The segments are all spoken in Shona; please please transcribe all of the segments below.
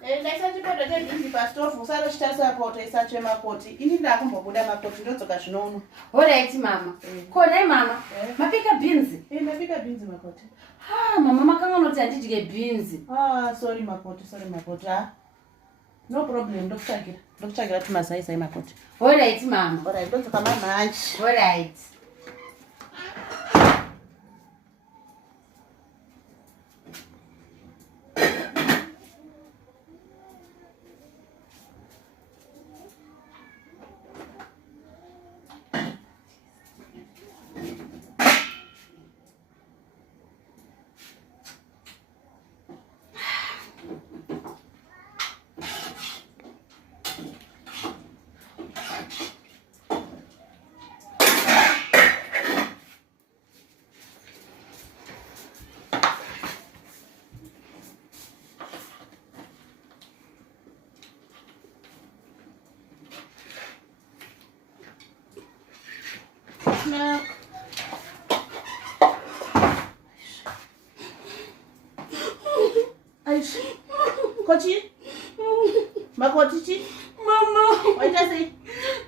mama. Ndaisa chipoto chebhinzi pastofu usarochitarisa poto isachwe makoti. Ini ndakumbobuda makoti ndodzoka zvinono. Alright mama. Konai mama. Mapika bhinzi. Ndapika bhinzi makoti. Mama makanga unoti handidye bhinzi. Sorry makoti. No problem, ndokutsvagira tumazaizai makoti. Alright mama. Alright, ndodzoka mamanje. Alright. Kochi? Makoti chi? Mama. Waita sei?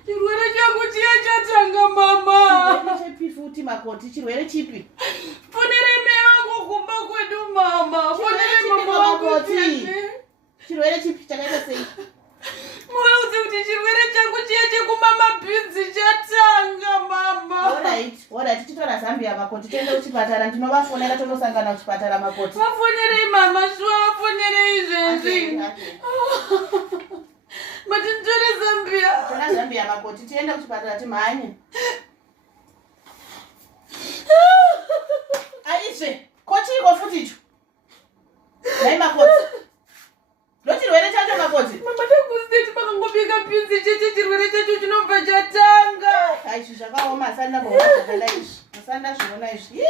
Chirwere changu chatanga mama. Chirwere chipi futi makoti? Chirwere chipi? Fonere mewangu kumba kwedu mama. Fonere mama makoti. Chirwere chipi chakaita sei? Murauzi kuti chirwere changu chekumama bhinzi chatanga mama. Alright, titora Zambia makoti tiende kuchipatara ndinovafonera tonosangana kuchipatara makoti. Vafonere mama, shuwa vafonere izvezvi. Mati nditore Zambia. Tora Zambia makoti tiende kuchipatara timhanye. Aizve, koti iko futi icho. Nai makoti. Chirwere chacho makoti. Mama takuzeti makangobika bhinzi chete chirwere chacho chinobva chatanga. Izvi zvakaoma asanda kuona zvakadai izvi. Asanda zviona izvi.